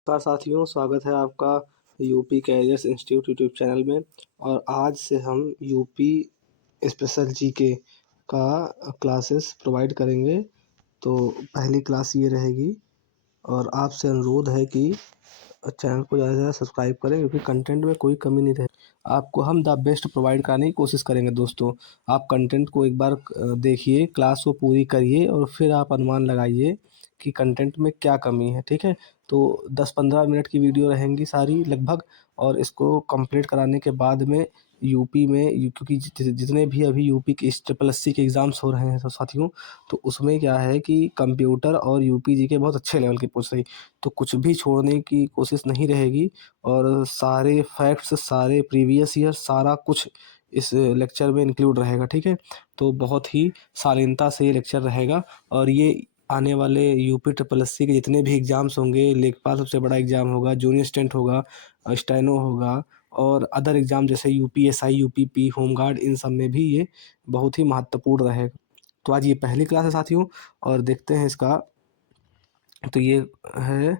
नमस्कार साथियों, स्वागत है आपका UP carriers institute YouTube channel में। और आज से हम यूपी स्पेशल जीके का क्लासेस प्रोवाइड करेंगे। तो पहली क्लास ये रहेगी और आपसे अनुरोध है कि चैनल को ज़्यादा से ज़्यादा सब्सक्राइब करें, क्योंकि कंटेंट में कोई कमी नहीं रहे। आपको हम द बेस्ट प्रोवाइड कराने की कोशिश करेंगे दोस्तों। आप कंटेंट को एक बार देखिए, क्लास को पूरी करिए और फिर आप अनुमान लगाइए कि कंटेंट में क्या कमी है। ठीक है, तो 10-15 मिनट की वीडियो रहेंगी सारी लगभग। और इसको कंप्लीट कराने के बाद में यूपी में क्योंकि जितने भी अभी यूपी के SSSC के एग्ज़ाम्स हो रहे हैं तो साथियों, तो उसमें क्या है कि कंप्यूटर और यूपी जी के बहुत अच्छे लेवल की पूछ रही। तो कुछ भी छोड़ने की कोशिश नहीं रहेगी और सारे फैक्ट्स, सारे प्रीवियस ईयर, सारा कुछ इस लेक्चर में इंक्लूड रहेगा। ठीक है, तो बहुत ही शालीनता से ये लेक्चर रहेगा। और ये आने वाले यूपी SSSC के जितने भी एग्ज़ाम्स होंगे, लेखपाल सबसे बड़ा एग्ज़ाम होगा, जूनियर असिस्टेंट होगा, स्टेनो होगा और अदर एग्ज़ाम जैसे यूपीएसआई, यूपीपी, होमगार्ड, इन सब में भी ये बहुत ही महत्वपूर्ण रहेगा। तो आज ये पहली क्लास है साथियों, और देखते हैं इसका। तो ये है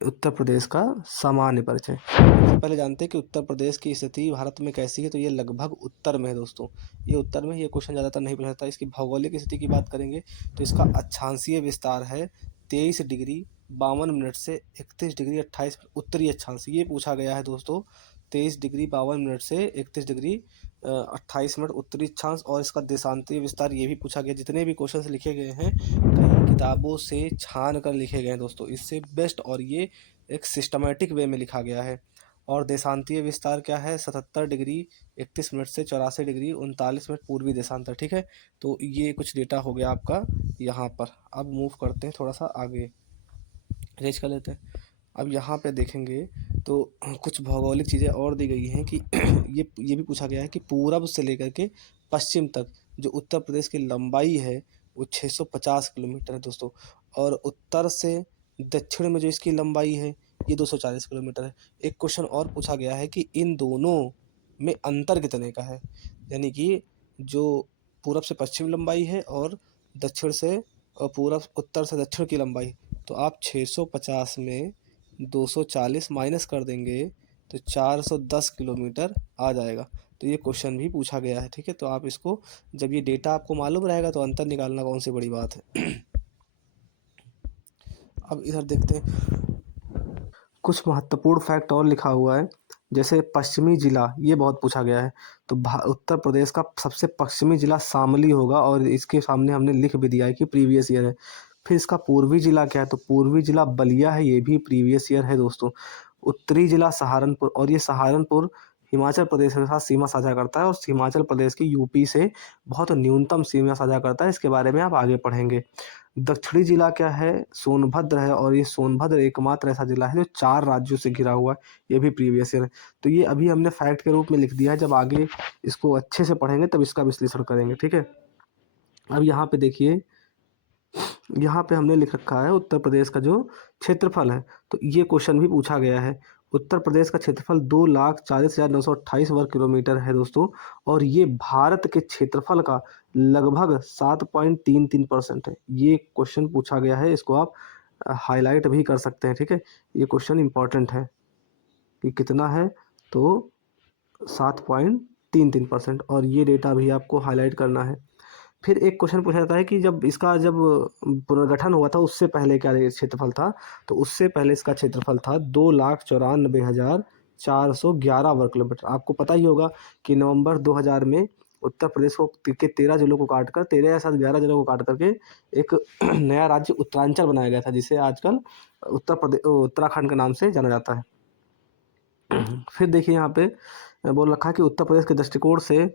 उत्तर प्रदेश का सामान्य परिचय। सबसे पहले जानते हैं कि उत्तर प्रदेश की स्थिति भारत में कैसी है। तो ये लगभग उत्तर में है दोस्तों। ये उत्तर में, ये क्वेश्चन ज़्यादातर नहीं पूछा जाता। इसकी भौगोलिक स्थिति की बात करेंगे तो इसका अक्षांशीय विस्तार है 23 डिग्री 52 मिनट से 31 डिग्री 28 उत्तरी अक्षांश। ये पूछा गया है दोस्तों, 23 डिग्री 52 मिनट से 31 डिग्री 28 मिनट उत्तरी अक्षांश। और इसका देशांतरीय विस्तार ये भी पूछा गया। जितने भी क्वेश्चन लिखे गए हैं कई किताबों से छान कर लिखे गए हैं दोस्तों, इससे बेस्ट। और ये एक सिस्टमेटिक वे में लिखा गया है। और देशांतीय विस्तार क्या है, 77 डिग्री 31 मिनट से 84 डिग्री 39 मिनट पूर्वी देशांतर। ठीक है, तो ये कुछ डेटा हो गया आपका यहाँ पर। अब मूव करते हैं थोड़ा सा आगे, रेज कर लेते हैं। अब यहाँ पे देखेंगे तो कुछ भौगोलिक चीज़ें और दी गई हैं कि ये भी पूछा गया है कि पूरब से लेकर के पश्चिम तक जो उत्तर प्रदेश की लंबाई है वो 650 किलोमीटर है दोस्तों। और उत्तर से दक्षिण में जो इसकी लंबाई है ये 240 किलोमीटर है। एक क्वेश्चन और पूछा गया है कि इन दोनों में अंतर कितने का है, यानी कि जो पूरब से पश्चिम लंबाई है और दक्षिण से पूरब उत्तर से दक्षिण की लंबाई। तो आप 650 में 240 माइनस कर देंगे तो 410 किलोमीटर आ जाएगा। तो ये क्वेश्चन भी पूछा गया है। ठीक है, तो आप इसको, जब ये डेटा आपको मालूम रहेगा तो अंतर निकालना कौन सी बड़ी बात है। अब इधर देखते हैं, कुछ महत्वपूर्ण फैक्ट और लिखा हुआ है। जैसे पश्चिमी जिला, ये बहुत पूछा गया है। तो उत्तर प्रदेश का सबसे पश्चिमी जिला शामली होगा, और इसके सामने हमने लिख भी दिया है कि प्रीवियस ईयर है। फिर इसका पूर्वी जिला क्या है, तो पूर्वी जिला बलिया है, ये भी प्रीवियस ईयर है दोस्तों। उत्तरी जिला सहारनपुर, और ये सहारनपुर हिमाचल प्रदेश के साथ सीमा साझा करता है और हिमाचल प्रदेश की यूपी से बहुत न्यूनतम सीमा साझा करता है। इसके बारे में आप आगे पढ़ेंगे। दक्षिणी जिला क्या है, सोनभद्र है, और ये सोनभद्र एकमात्र ऐसा जिला है जो 4 राज्यों से घिरा हुआ है। ये भी प्रीवियस ईयर है। तो ये अभी हमने फैक्ट के रूप में लिख दिया है, जब आगे इसको अच्छे से पढ़ेंगे तब इसका विश्लेषण करेंगे। ठीक है, अब यहाँ पे देखिए, यहाँ पे हमने लिख रखा है उत्तर प्रदेश का जो क्षेत्रफल है। तो ये क्वेश्चन भी पूछा गया है। उत्तर प्रदेश का क्षेत्रफल 2,40,928 वर्ग किलोमीटर है दोस्तों। और ये भारत के क्षेत्रफल का लगभग 7.33% है। ये क्वेश्चन पूछा गया है, इसको आप हाईलाइट भी कर सकते हैं। ठीक है, ये क्वेश्चन इंपॉर्टेंट है कि कितना है, तो 7.33%। और ये डेटा भी आपको हाईलाइट करना है। फिर एक क्वेश्चन पूछा जाता है कि जब पुनर्गठन हुआ था उससे पहले क्या क्षेत्रफल था। तो उससे पहले इसका क्षेत्रफल था 2,94,411 वर्ग किलोमीटर। आपको पता ही होगा कि नवंबर 2000 में उत्तर प्रदेश को के 13 जिलों को काट कर, 13 या साथ 11 जिलों को काट करके एक नया राज्य उत्तरांचल बनाया गया था, जिसे आजकल उत्तराखंड के नाम से जाना जाता है। फिर देखिए, यहाँ पे बोल रखा है कि उत्तर प्रदेश के दृष्टिकोण से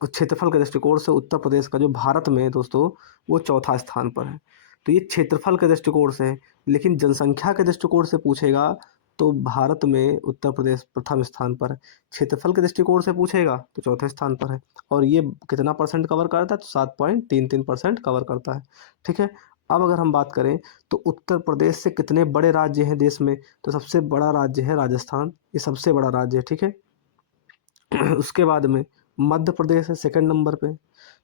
क्षेत्रफल के दृष्टिकोण से उत्तर प्रदेश का जो भारत में है दोस्तों, वो चौथा स्थान पर है। तो ये क्षेत्रफल के दृष्टिकोण से है, लेकिन जनसंख्या के दृष्टिकोण से पूछेगा तो भारत में उत्तर प्रदेश प्रथम स्थान पर है। क्षेत्रफल के दृष्टिकोण से पूछेगा तो चौथे स्थान पर है। और ये कितना परसेंट कवर करता है, तो 7.33% कवर करता है। ठीक है, अब अगर हम बात करें तो उत्तर प्रदेश से कितने बड़े राज्य हैं देश में, तो सबसे बड़ा राज्य है राजस्थान, ये सबसे बड़ा राज्य है। ठीक है, उसके बाद में मध्य प्रदेश है सेकंड नंबर पे।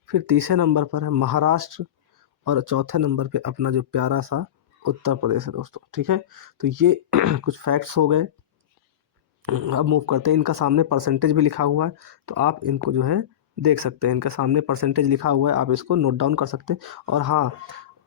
फिर तीसरे नंबर पर है महाराष्ट्र, और चौथे नंबर पे अपना जो प्यारा सा उत्तर प्रदेश है दोस्तों। ठीक है, तो ये कुछ फैक्ट्स हो गए। अब मूव करते हैं, इनका सामने परसेंटेज भी लिखा हुआ है, तो आप इनको जो है देख सकते हैं, इनका सामने परसेंटेज लिखा हुआ है, आप इसको नोट डाउन कर सकते हैं। और हाँ,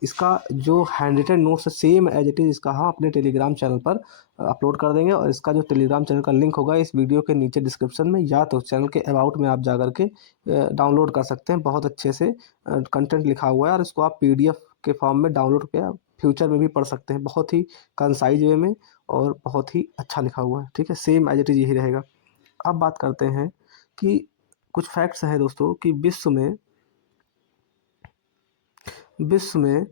इसका जो हैंड रिटन नोट्स है सेम एज इट इज़ इसका हम अपने टेलीग्राम चैनल पर अपलोड कर देंगे। और इसका जो टेलीग्राम चैनल का लिंक होगा इस वीडियो के नीचे डिस्क्रिप्शन में, या तो चैनल के अबाउट में आप जा कर के डाउनलोड कर सकते हैं। बहुत अच्छे से कंटेंट लिखा हुआ है, और इसको आप PDF के फॉर्म में डाउनलोड करके आप फ्यूचर में भी पढ़ सकते हैं, बहुत ही कंसाइज वे में और बहुत ही अच्छा लिखा हुआ है। ठीक है, सेम एज इट इज़ यही रहेगा। अब बात करते हैं कि कुछ फैक्ट्स हैं दोस्तों कि विश्व में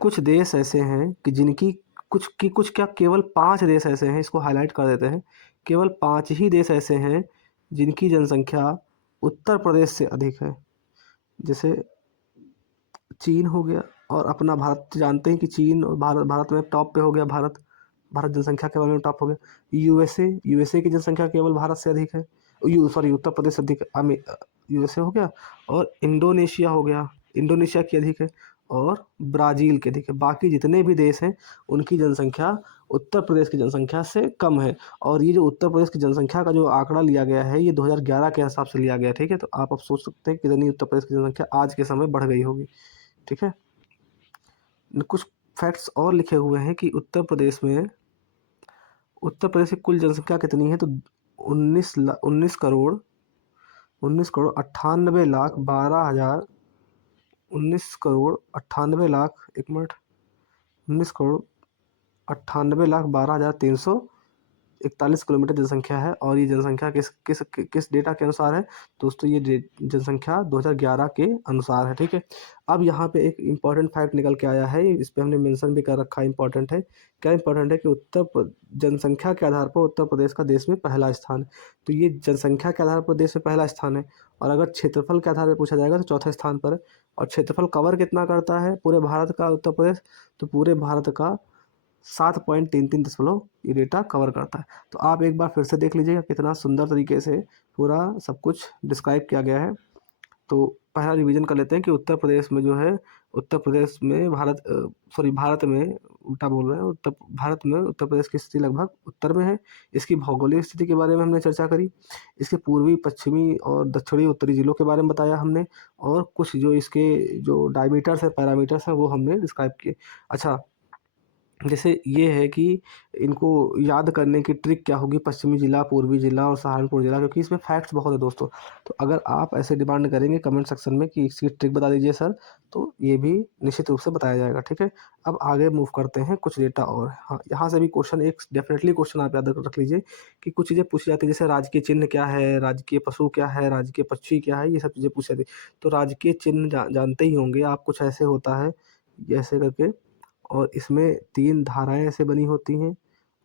कुछ देश ऐसे हैं कि जिनकी कुछ क्या केवल 5 देश ऐसे हैं, इसको हाईलाइट कर देते हैं। केवल 5 ही देश ऐसे हैं जिनकी जनसंख्या उत्तर प्रदेश से अधिक है। जैसे चीन हो गया, और अपना भारत जानते हैं कि चीन और भारत में टॉप पे हो गया। भारत जनसंख्या के बारे में टॉप हो गया। यूएसए की जनसंख्या केवल भारत से अधिक है, उत्तर प्रदेश से अधिक यूएसए हो गया। और इंडोनेशिया हो गया, इंडोनेशिया की अधिक है, और ब्राज़ील की अधिक है। बाकी जितने भी देश हैं उनकी जनसंख्या उत्तर प्रदेश की जनसंख्या से कम है। और ये जो उत्तर प्रदेश की जनसंख्या का जो आंकड़ा लिया गया है ये 2011 के हिसाब से लिया गया है। ठीक है, तो आप अब सोच सकते हैं कितनी उत्तर प्रदेश की जनसंख्या आज के समय बढ़ गई होगी। ठीक है, कुछ फैक्ट्स और लिखे हुए हैं कि उत्तर प्रदेश की कुल जनसंख्या कितनी है, तो 19 किलोमीटर जनसंख्या है। और ये जनसंख्या किस किस किस डेटा के अनुसार है दोस्तों, ये जनसंख्या 2011 के अनुसार है। ठीक है, अब यहाँ पे एक इम्पॉर्टेंट फैक्ट निकल के आया है, इस पे हमने मेंशन भी कर रखा है, इम्पॉर्टेंट है। क्या इम्पॉर्टेंट है कि जनसंख्या के आधार पर उत्तर प्रदेश का देश में पहला स्थान है। तो ये जनसंख्या के आधार पर देश में पहला स्थान है, और अगर क्षेत्रफल के आधार पर पूछा जाएगा तो चौथे स्थान पर है। और क्षेत्रफल कवर कितना करता है पूरे भारत का उत्तर प्रदेश, तो पूरे भारत का 7.33 ये डेटा कवर करता है। तो आप एक बार फिर से देख लीजिएगा कितना सुंदर तरीके से पूरा सब कुछ डिस्क्राइब किया गया है। तो पहला रिवीजन कर लेते हैं कि उत्तर प्रदेश में जो है, उत्तर प्रदेश में भारत में उल्टा बोल रहे हैं, भारत में उत्तर प्रदेश की स्थिति लगभग उत्तर में है। इसकी भौगोलिक स्थिति के बारे में हमने चर्चा करी, इसके पूर्वी, पश्चिमी और दक्षिणी उत्तरी जिलों के बारे में बताया हमने, और कुछ जो इसके जो डायमीटर्स है, पैरामीटर्स हैं, वो हमने डिस्क्राइब किए। अच्छा, जैसे ये है कि इनको याद करने की ट्रिक क्या होगी, पश्चिमी ज़िला, पूर्वी ज़िला और सहारनपुर ज़िला, क्योंकि इसमें फैक्ट्स बहुत है दोस्तों। तो अगर आप ऐसे डिमांड करेंगे कमेंट सेक्शन में कि इसकी ट्रिक बता दीजिए सर, तो ये भी निश्चित रूप से बताया जाएगा। ठीक है, अब आगे मूव करते हैं कुछ डेटा और। हाँ, यहाँ से भी क्वेश्चन एक डेफिनेटली क्वेश्चन आप याद रख लीजिए कि कुछ चीज़ें पूछी जाती है, जैसे राजकीय चिन्ह क्या है, राजकीय पशु क्या है, राजकीय पक्षी क्या है, ये सब चीज़ें पूछी जाती है। तो राजकीय चिन्ह जानते ही होंगे आप, कुछ ऐसे होता है, ऐसे करके, और इसमें 3 धाराएँ ऐसे बनी होती हैं,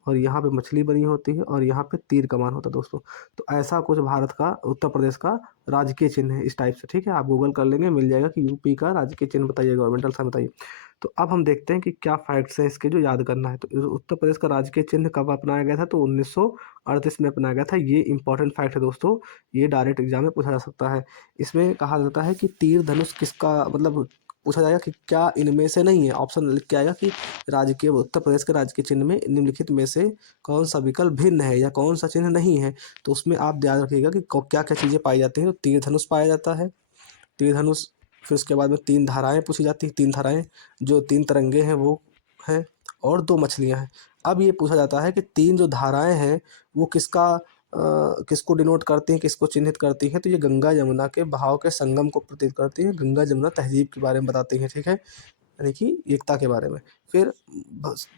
और यहाँ पे मछली बनी होती है, और यहाँ पे तीर कमान होता है दोस्तों। तो ऐसा कुछ भारत का, उत्तर प्रदेश का राजकीय चिन्ह है इस टाइप से। ठीक है, आप गूगल कर लेंगे, मिल जाएगा कि यूपी का राजकीय चिन्ह बताइए, गवर्नमेंटल साइन बताइए। तो अब हम देखते हैं कि क्या फैक्ट्स हैं इसके जो याद करना है। तो उत्तर प्रदेश का राजकीय चिन्ह कब अपनाया गया था, तो 1938 में अपनाया गया था। ये इंपॉर्टेंट फैक्ट है दोस्तों, ये डायरेक्ट एग्जाम में पूछा जा सकता है। इसमें कहा जाता है कि तीर धनुष किसका, मतलब पूछा जाएगा कि क्या इनमें से नहीं है, ऑप्शन लिख के आएगा कि राजकीय, उत्तर प्रदेश के राजकीय चिन्ह में निम्नलिखित में से कौन सा विकल्प भिन्न है या कौन सा चिन्ह नहीं है। तो उसमें आप याद रखिएगा कि क्या क्या चीज़ें पाई जाती हैं। तो तीर धनुष पाया जाता है, तीर धनुष, फिर उसके बाद में 3 धाराएँ पूछी जाती हैं, 3 धाराएँ, जो 3 तिरंगे हैं वो हैं, और 2 मछलियाँ हैं। अब ये पूछा जाता है कि 3 जो धाराएँ हैं वो किसको डिनोट करती हैं, किसको चिन्हित करती हैं, तो ये गंगा यमुना के बहाव के संगम को प्रतीत करती हैं, गंगा यमुना तहजीब के बारे में बताती हैं। ठीक है, यानी कि एकता के बारे में। फिर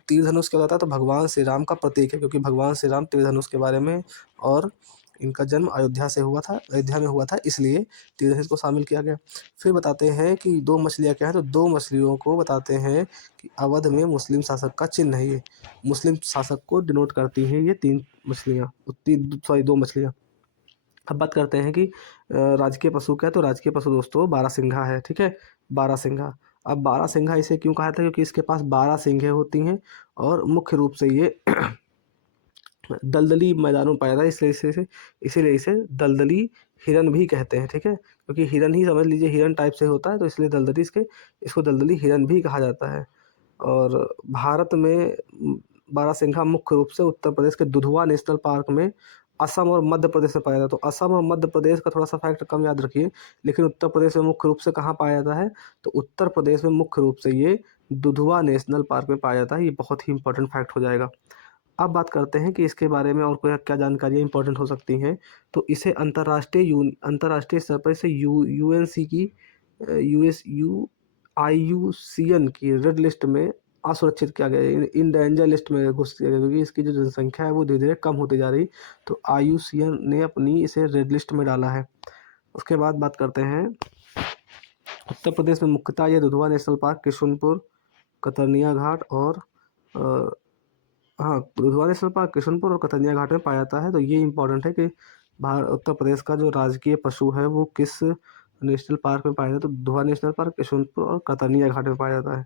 तीर धनुष क्या होता है, तो भगवान श्री राम का प्रतीक है, क्योंकि भगवान श्री राम तीर धनुष के बारे में, और इनका जन्म अयोध्या में हुआ था, इसलिए तीर धनुष को शामिल किया गया। फिर बताते हैं कि 2 मछलियाँ क्या है, तो 2 मछलियों को बताते हैं कि अवध में मुस्लिम शासक का चिन्ह है, ये मुस्लिम शासक को डिनोट करती हैं ये 3 मछलियाँ, 2 मछलियाँ। अब बात करते हैं कि राजकीय पशु क्या है, तो राजकीय पशु दोस्तों बारहसिंघा है। ठीक है, बारहसिंघा। अब बारहसिंघा इसे क्यों कहा जाता है, क्योंकि इसके पास 12 सींगें होती हैं, और मुख्य रूप से ये दलदली मैदानों में पाया जाता है, इसीलिए इसे दलदली हिरन भी कहते हैं। ठीक है, क्योंकि हिरन ही समझ लीजिए हिरन टाइप से होता है, तो इसलिए इसको दलदली हिरन भी कहा जाता है। और भारत में बारहसिंघा मुख्य रूप से उत्तर प्रदेश के दुधवा नेशनल पार्क में, असम और मध्य प्रदेश में पाया जाता है। तो असम और मध्य प्रदेश का थोड़ा सा फैक्ट कम याद रखिए, लेकिन उत्तर प्रदेश में मुख्य रूप से कहाँ पाया जाता है, तो उत्तर प्रदेश में मुख्य रूप से ये दुधवा नेशनल पार्क में पाया जाता है। ये बहुत ही इंपॉर्टेंट फैक्ट हो जाएगा। अब बात करते हैं कि इसके बारे में और कोई क्या जानकारियाँ इंपॉर्टेंट हो सकती हैं। तो इसे अंतर्राष्ट्रीय स्तर पर इसे यूएनसी की आईयूसीएन की रेड लिस्ट में असुरक्षित किया गया है, इन डेंजर लिस्ट में घोषित किया गया, क्योंकि इसकी जो जनसंख्या है वो धीरे धीरे कम होती जा रही। तो आईयूसीएन ने अपनी इसे रेड लिस्ट में डाला है। उसके बाद बात करते हैं उत्तर प्रदेश में मुख्यतः ये दुधवा नेशनल पार्क, किशुनपुर, कतरनिया घाट और हाँ, दुधवा नेशनल पार्क किशनपुर और कतरनिया घाट में पाया जाता है। तो ये इंपॉर्टेंट है कि उत्तर प्रदेश का जो राजकीय पशु है वो किस नेशनल पार्क में पाया जाता है, तो दुधवा नेशनल पार्क, किशनपुर और कतरनिया घाट में पाया जाता है।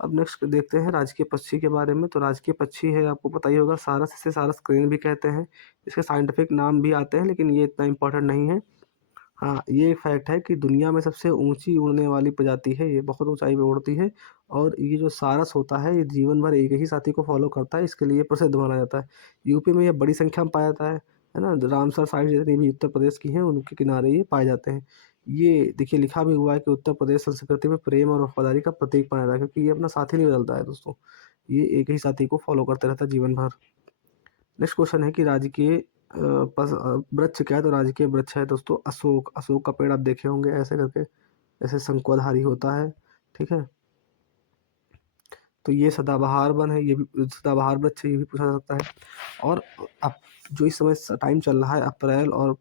अब नेक्स्ट देखते हैं राजकीय पक्षी के बारे में। तो राजकीय पक्षी है, आपको पता ही होगा, सारस, इसे सारस क्रेन भी कहते हैं। इसके साइंटिफिक नाम भी आते हैं, लेकिन ये इतना इंपॉर्टेंट नहीं है। हाँ, ये एक फैक्ट है कि दुनिया में सबसे ऊंची उड़ने वाली प्रजाति है, ये बहुत ऊंचाई पे उड़ती है। और ये जो सारस होता है, ये जीवन भर एक ही साथी को फॉलो करता है, इसके लिए प्रसिद्ध माना जाता है। यूपी में ये बड़ी संख्या में पाया जाता है ना। रामसर साइड जितनी भी उत्तर प्रदेश की हैं, उनके किनारे ये पाए जाते हैं। ये देखिए लिखा भी हुआ है कि उत्तर प्रदेश संस्कृति में प्रेम और वफादारी का प्रतीक माना जाता है, क्योंकि ये अपना साथी नहीं बदलता है दोस्तों, ये एक ही साथी को फॉलो करते रहता है जीवन भर। नेक्स्ट क्वेश्चन है कि राजकीय वृक्ष क्या है, तो राजकीय वृक्ष है दोस्तों अशोक। अशोक का पेड़ आप देखे होंगे ऐसे करके, ऐसे शंकुधारी होता है, ठीक है। तो ये सदाबहार वन है, ये भी सदाबहार वृक्ष है, ये भी पूछा जा सकता है। और अब जो इस समय टाइम चल रहा है अप्रैल और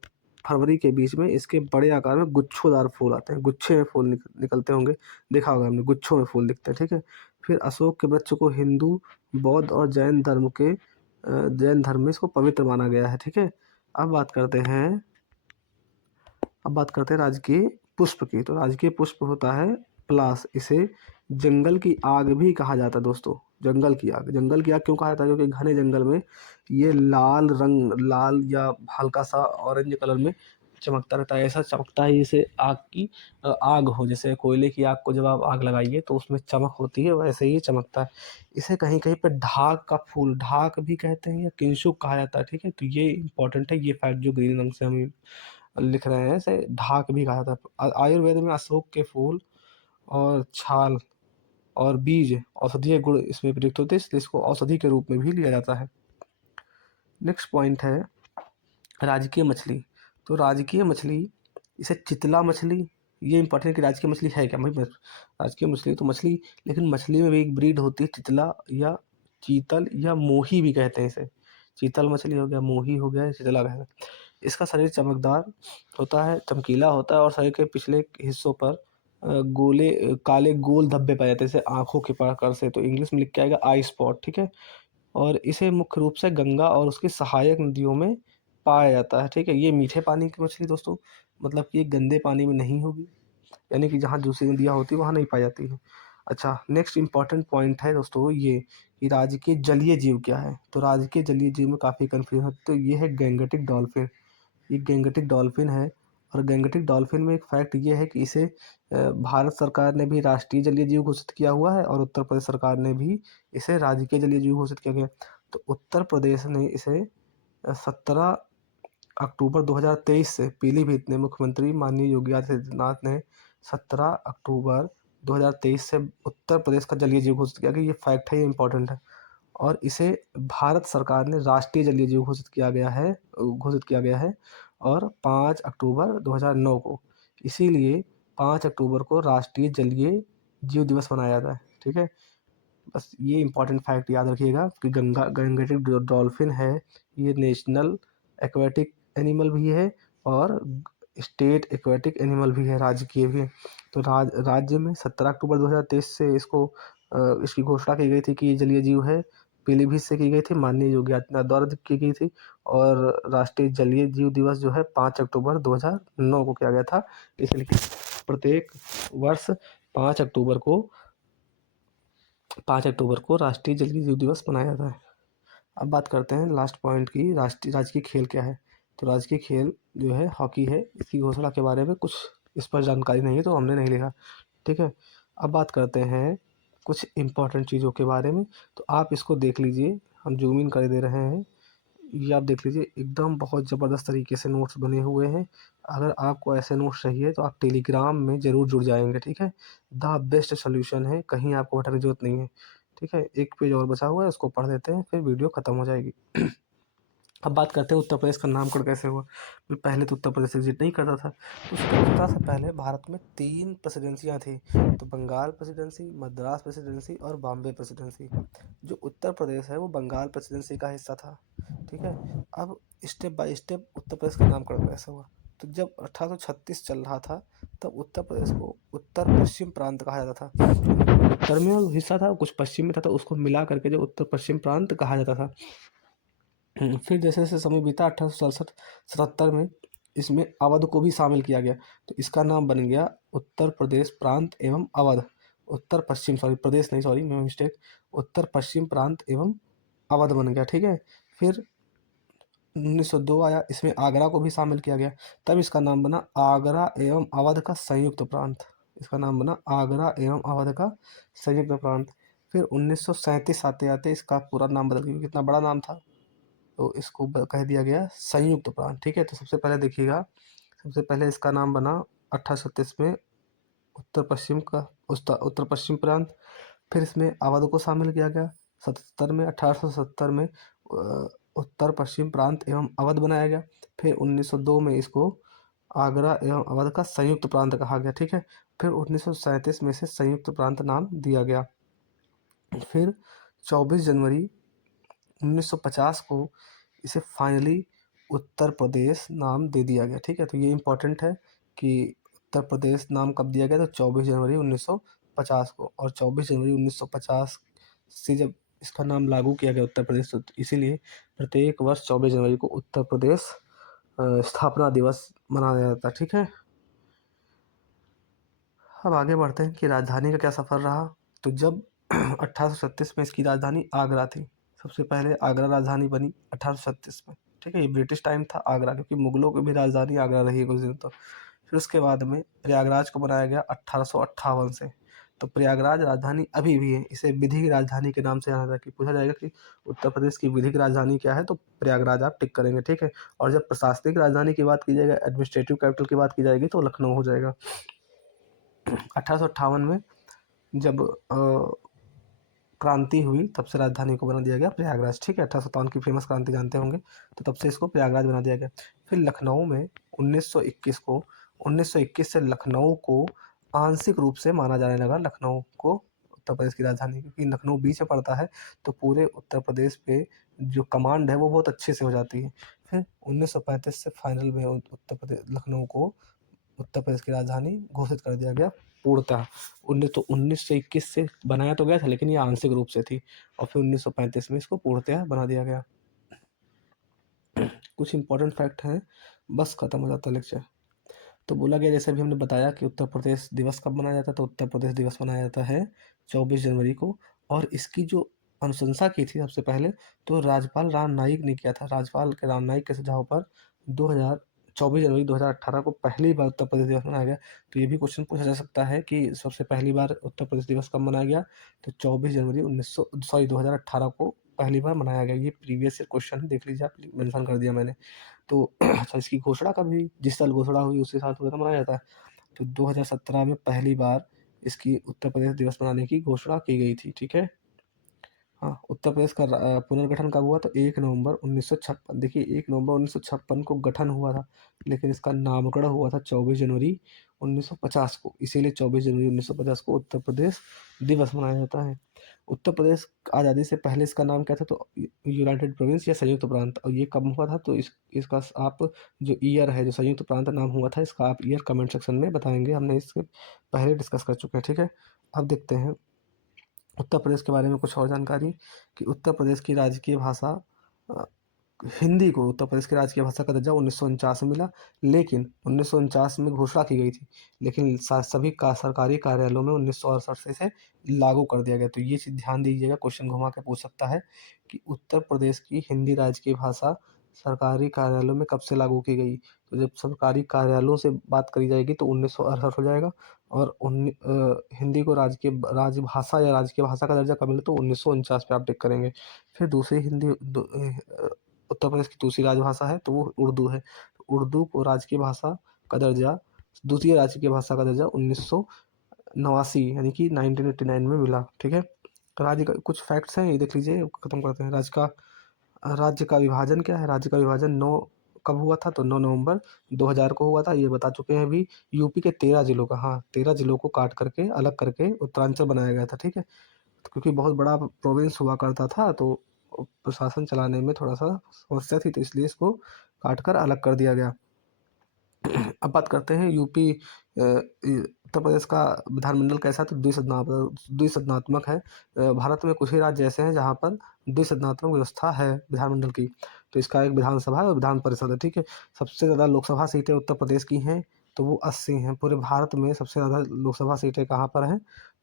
फरवरी के बीच में, इसके बड़े आकार में गुच्छोदार फूल आते हैं, गुच्छे में फूल निकलते होंगे, देखा होगा हमने, गुच्छों में फूल दिखते हैं, ठीक है। फिर अशोक के वृक्ष को हिंदू, बौद्ध और जैन धर्म में इसको पवित्र माना गया है, ठीक है। अब बात करते हैं राजकीय पुष्प की। तो राजकीय पुष्प होता है पलाश, इसे जंगल की आग भी कहा जाता है दोस्तों। जंगल की आग क्यों कहा जाता है, क्योंकि घने जंगल में ये लाल या हल्का सा ऑरेंज कलर में चमकता रहता है। ऐसा चमकता है जैसे आग हो, जैसे कोयले की आग को जब आप आग लगाइए तो उसमें चमक होती है, वैसे ही चमकता है। इसे कहीं कहीं पे ढाक का फूल, ढाक भी कहते हैं, या किंशुक कहा जाता है, ठीक है। तो ये इंपॉर्टेंट है, ये फैक्ट जो ग्रीन रंग से हम लिख रहे हैं, इसे ढाक भी कहा जाता है। आयुर्वेद में अशोक के फूल और छाल और बीज औषधीय गुण इसमें प्रयुक्त होते हैं, इसलिए इसको औषधि के रूप में भी लिया जाता है। नेक्स्ट पॉइंट है राजकीय मछली। तो राजकीय मछली, इसे चितला मछली, ये इंपॉर्टेंट है कि राजकीय मछली है क्या, भाई राजकीय मछली तो मछली, लेकिन मछली में भी एक ब्रीड होती है चितला या चीतल या मोही भी कहते हैं इसे। चीतल मछली हो गया, मोही हो गया, चितला कहते हैं। इसका शरीर चमकदार होता है, चमकीला होता है, और शरीर के पिछले हिस्सों पर काले गोल धब्बे पाए जाते हैं, जैसे आंखों के प्रकार से। तो इंग्लिश में लिख के आएगा आई स्पॉट, ठीक है। और इसे मुख्य रूप से गंगा और उसकी सहायक नदियों में पाया जाता है, ठीक है। ये मीठे पानी की मछली दोस्तों, मतलब कि ये गंदे पानी में नहीं होगी, यानी कि जहाँ दूसरी नदियाँ होती है वहाँ नहीं पाई जाती है। अच्छा, नेक्स्ट इंपॉर्टेंट पॉइंट है दोस्तों ये कि राज्य के जलीय जीव क्या है। तो राज्य के जलीय जीव में काफ़ी कन्फ्यूजन है, तो ये है गैंगेटिक डॉल्फिन। ये गैंगेटिक डॉल्फिन है, और गैंगेटिक डॉल्फिन में एक फैक्ट ये है कि इसे भारत सरकार ने भी राष्ट्रीय जलीय जीव घोषित किया हुआ है, और उत्तर प्रदेश सरकार ने भी इसे राजकीय जलीय जीव घोषित किया गया। तो उत्तर प्रदेश ने इसे 17 अक्टूबर 2023 से पीलीभीत ने, मुख्यमंत्री माननीय योगी आदित्यनाथ ने 17 अक्टूबर 2023 से उत्तर प्रदेश का जलीय जीव घोषित किया गया। ये फैक्ट है, ये इंपॉर्टेंट है। और इसे भारत सरकार ने राष्ट्रीय जलीय जीव घोषित किया गया है, और 5 अक्टूबर 2009 को। इसीलिए 5 अक्टूबर को राष्ट्रीय जलीय जीव दिवस मनाया जाता है, ठीक है। बस ये इंपॉर्टेंट फैक्ट याद रखिएगा कि गैंगेटिक डॉल्फिन है, ये नेशनल एक्वेटिक एनिमल भी है और स्टेट एक्वेटिक एनिमल भी है, राजकीय भी है। तो राज्य में 17 अक्टूबर 2023 से इसकी घोषणा की गई थी कि ये जलीय जीव है। पीलीभीत से की गई थी, माननीय योगी आदित्यनाथ द्वारा की गई थी। और राष्ट्रीय जलीय जीव दिवस जो है 5 अक्टूबर 2009 को किया गया था। इसलिए प्रत्येक वर्ष 5 अक्टूबर को 5 अक्टूबर को राष्ट्रीय जलीय जीव दिवस मनाया जाता है। अब बात करते हैं लास्ट पॉइंट की, राजकीय खेल क्या है। तो राजकीय खेल जो है हॉकी है। इसकी घोषणा के बारे में कुछ इस पर जानकारी नहीं है, तो हमने नहीं लिखा, ठीक है। अब बात करते हैं कुछ इम्पोर्टेंट चीज़ों के बारे में। तो आप इसको देख लीजिए, हम ज़ूम इन कर दे रहे हैं। ये आप देख लीजिए, एकदम बहुत ज़बरदस्त तरीके से नोट्स बने हुए हैं। अगर आपको ऐसे नोट्स चाहिए तो आप टेलीग्राम में ज़रूर जुड़ जाएँगे, ठीक है? द बेस्ट सॉल्यूशन है, कहीं आपको भटकने की ज़रूरत नहीं है, ठीक है? एक पेज और बचा हुआ है, उसको पढ़ लेते हैं, फिर वीडियो खत्म हो जाएगी। अब बात करते हैं उत्तर प्रदेश का नामकरण कैसे हुआ। पहले तो उत्तर प्रदेश एग्जिस्ट नहीं करता था। तो स्वतंत्रता से पहले भारत में 3 प्रेसिडेंसियाँ थी। तो बंगाल प्रेसिडेंसी, मद्रास प्रेसिडेंसी और बॉम्बे प्रेसिडेंसी। जो उत्तर प्रदेश है वो बंगाल प्रेसिडेंसी का हिस्सा था, ठीक है? अब step by step Uttar Pradesh का नामकरण कैसे हुआ। तो जब 1836 चल रहा था, तब उत्तर प्रदेश को उत्तर पश्चिम प्रांत कहा जाता था। उत्तर में हिस्सा था, कुछ पश्चिम में था, तो उसको मिला करके जो उत्तर पश्चिम प्रांत कहा जाता था। फिर जैसे-जैसे समय बीता 1867 में इसमें अवध को भी शामिल किया गया। तो इसका नाम बन गया उत्तर प्रदेश प्रांत एवं अवध। उत्तर पश्चिम सॉरी प्रदेश नहीं, सॉरी मेरा मिस्टेक। उत्तर पश्चिम प्रांत एवं अवध बन गया, ठीक है? फिर 1902 आया, इसमें आगरा को भी शामिल किया गया। तब इसका नाम बना आगरा एवं अवध का संयुक्त प्रांत। इसका नाम बना आगरा एवं अवध का संयुक्त प्रांत। फिर 1937 आते-आते इसका पूरा नाम बदल गया, कितना बड़ा नाम था। तो इसको कह दिया गया संयुक्त प्रांत, ठीक है? तो सबसे पहले देखिएगा, सबसे पहले इसका नाम बना 1836 में उत्तर पश्चिम का उत्तर पश्चिम प्रांत। फिर इसमें अवध को शामिल किया गया। 77 में 1870 में उत्तर पश्चिम प्रांत एवं अवध बनाया गया। फिर 1902 में इसको आगरा एवं अवध का संयुक्त प्रांत कहा गया, ठीक है? फिर 1937 में से संयुक्त प्रांत नाम दिया गया। फिर 24 जनवरी 1950 को इसे फाइनली उत्तर प्रदेश नाम दे दिया गया, ठीक है? तो ये इम्पोर्टेंट है कि उत्तर प्रदेश नाम कब दिया गया, तो 24 जनवरी 1950 को। और 24 जनवरी 1950 से जब इसका नाम लागू किया गया उत्तर प्रदेश, तो इसीलिए प्रत्येक वर्ष 24 जनवरी को उत्तर प्रदेश स्थापना दिवस मनाया जाता है, ठीक है? अब आगे बढ़ते हैं कि राजधानी का क्या सफ़र रहा। तो जब 1836 में इसकी राजधानी आगरा थी। सबसे पहले आगरा राजधानी बनी 1836 में, ठीक है? ये ब्रिटिश टाइम था आगरा, क्योंकि मुगलों की भी राजधानी आगरा रही है कुछ दिन तो। फिर उसके बाद में प्रयागराज को बनाया गया 1858 से। तो प्रयागराज राजधानी अभी भी है, इसे विधि की राजधानी के नाम से जाना जाता है। कि पूछा जाएगा कि उत्तर प्रदेश की विधिक राजधानी क्या है, तो प्रयागराज आप टिक करेंगे, ठीक है? और जब प्रशासनिक राजधानी की बात की जाएगी, एडमिनिस्ट्रेटिव कैपिटल की बात की जाएगी, तो लखनऊ हो जाएगा। 1858 में जब क्रांति हुई, तब से राजधानी को बना दिया गया प्रयागराज, ठीक है? 1857 की फेमस क्रांति जानते होंगे, तो तब से इसको प्रयागराज बना दिया गया। फिर लखनऊ में 1921 से लखनऊ को आंशिक रूप से माना जाने लगा, लखनऊ को उत्तर प्रदेश की राजधानी, क्योंकि लखनऊ बीच में पड़ता है, तो पूरे उत्तर प्रदेश पे जो कमांड है वो बहुत अच्छे से हो जाती है। फिर 1935 से फाइनल में उत्तर प्रदेश लखनऊ को उत्तर प्रदेश की राजधानी घोषित कर दिया गया पूर्णतः। 1921 से बनाया तो गया था, लेकिन ये आंशिक रूप से थी। और फिर 1935 में इसको पूर्णतः बना दिया गया। कुछ इंपॉर्टेंट फैक्ट हैं, बस खत्म हो जाता है लेक्चर। तो बोला गया, जैसे अभी हमने बताया कि उत्तर प्रदेश दिवस कब मनाया जाता है, तो उत्तर प्रदेश दिवस मनाया जाता है 24 जनवरी को। और इसकी जो अनुशंसा की थी सबसे पहले, तो राज्यपाल राम नाईक ने किया था। राज्यपाल के राम नाईक के सुझाव पर 24 जनवरी 2018 को पहली बार उत्तर प्रदेश दिवस मनाया गया। तो ये भी क्वेश्चन पूछा जा सकता है कि सबसे पहली बार उत्तर प्रदेश दिवस कब मनाया गया, तो 24 जनवरी 2018 को पहली बार मनाया गया। ये प्रीवियस ईयर क्वेश्चन है, देख लीजिए आप, मेंशन कर दिया मैंने। तो अच्छा, इसकी घोषणा कब हुई, जिस साल घोषणा हुई उसी साल थोड़ा सा मनाया जाता है। तो 2017 में पहली बार इसकी उत्तर प्रदेश दिवस मनाने की घोषणा की गई थी, ठीक है? हाँ, उत्तर प्रदेश का पुनर्गठन कब हुआ, तो 1 नवंबर 1956। देखिए 1 नवंबर 1956 को गठन हुआ था, लेकिन इसका नामकरण हुआ था 24 जनवरी 1950 को। इसीलिए 24 जनवरी 1950 को उत्तर प्रदेश दिवस मनाया जाता है। उत्तर प्रदेश आज़ादी से पहले इसका नाम क्या था, तो यूनाइटेड प्रोविंस या संयुक्त प्रांत। और ये कब हुआ था, तो इसका आप जो ईयर है, जो संयुक्त प्रांत नाम हुआ था, इसका आप ईयर कमेंट सेक्शन में बताएंगे। हमने इसके पहले डिस्कस कर चुके हैं, ठीक है? अब देखते हैं उत्तर प्रदेश के बारे में कुछ और जानकारी, कि उत्तर प्रदेश की राजकीय भाषा अ, हिंदी को उत्तर प्रदेश की राजकीय भाषा का दर्जा 1949 में मिला, लेकिन 1949 में घोषणा की गई थी, लेकिन सभी का सरकारी कार्यालयों में 1968 से इसे लागू कर दिया गया। तो ये चीज़ ध्यान दीजिएगा, क्वेश्चन घुमा के पूछ सकता है कि उत्तर प्रदेश की हिंदी राजकीय भाषा सरकारी कार्यालयों में कब से लागू की गई? तो जब सरकारी कार्यालयों से बात करी जाएगी तो 1968 हो जाएगा। और हिंदी को राजभाषा या राजकीय भाषा का दर्जा कब मिला? तो 1949 पे आप टिक करेंगे। फिर दूसरी उत्तर प्रदेश की दूसरी राजभाषा है तो वो उर्दू है। तो उर्दू को राजकीय भाषा का दर्जा द्वितीय राजकीय भाषा का दर्जा 1989 यानी कि 1989 में मिला। ठीक है? राज्य का कुछ फैक्ट्स हैं, ये देख लीजिए, खत्म करते हैं। राज्य का विभाजन क्या है? राज्य का विभाजन 9 कब हुआ था? तो 9 नवंबर 2000 को हुआ था। ये बता चुके हैं अभी। यूपी के 13 जिलों का, हाँ, 13 जिलों को काट करके अलग करके उत्तरांचल बनाया गया था। ठीक है? तो क्योंकि बहुत बड़ा प्रोविंस हुआ करता था तो प्रशासन चलाने में थोड़ा सा समस्या थी, तो इसलिए इसको काट कर अलग कर दिया गया। अब बात करते हैं यूपी उत्तर प्रदेश का विधानमंडल कैसा है? तो द्विसदनात्मक है। भारत में कुछ ही राज्य ऐसे हैं जहाँ पर द्विसदनात्मक व्यवस्था है विधानमंडल की। तो इसका एक विधानसभा है और विधान परिषद है। ठीक है? सबसे ज़्यादा लोकसभा सीटें उत्तर प्रदेश की हैं, तो वो 80 हैं। पूरे भारत में सबसे ज़्यादा लोकसभा सीटें कहाँ पर हैं?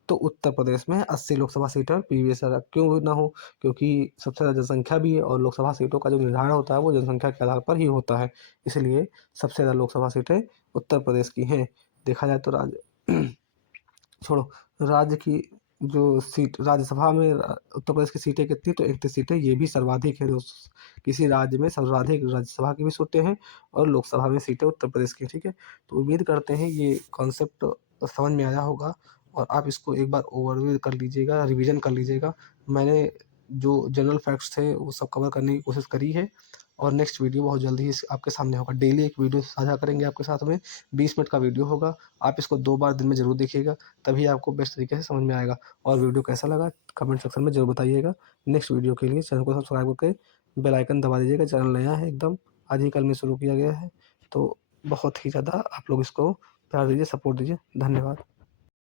तो उत्तर प्रदेश में 80 लोकसभा सीटें। प्रीवियस ईयर क्यों ना हो? क्योंकि सबसे ज़्यादा जनसंख्या भी है और लोकसभा सीटों का जो निर्धारण होता है वो जनसंख्या के आधार पर ही होता है। इसलिए सबसे ज़्यादा लोकसभा सीटें उत्तर प्रदेश की हैं। देखा जाए तो छोड़ो, राज्य की जो सीट राज्यसभा में उत्तर प्रदेश की सीटें कितनी? तो 31 सीटें। ये भी सर्वाधिक है दोस्त। किसी राज्य में सर्वाधिक राज्यसभा की भी सीटें हैं और लोकसभा में सीटें उत्तर प्रदेश की। ठीक है? तो उम्मीद करते हैं ये कॉन्सेप्ट समझ में आया होगा और आप इसको एक बार ओवरव्यू कर लीजिएगा, रिवीजन कर लीजिएगा। मैंने जो जनरल फैक्ट्स थे वो सब कवर करने की कोशिश करी है और नेक्स्ट वीडियो बहुत जल्दी ही आपके सामने होगा। डेली एक वीडियो साझा करेंगे आपके साथ में। 20 मिनट का वीडियो होगा। आप इसको 2 बार दिन में ज़रूर देखिएगा, तभी आपको बेस्ट तरीके से समझ में आएगा। और वीडियो कैसा लगा कमेंट सेक्शन में ज़रूर बताइएगा। नेक्स्ट वीडियो के लिए चैनल को सब्सक्राइब करके बेल आइकन दबा दीजिएगा। चैनल नया है एकदम, आज ही कल में शुरू किया गया है, तो बहुत ही ज़्यादा आप लोग इसको प्यार दीजिए, सपोर्ट दीजिए। धन्यवाद।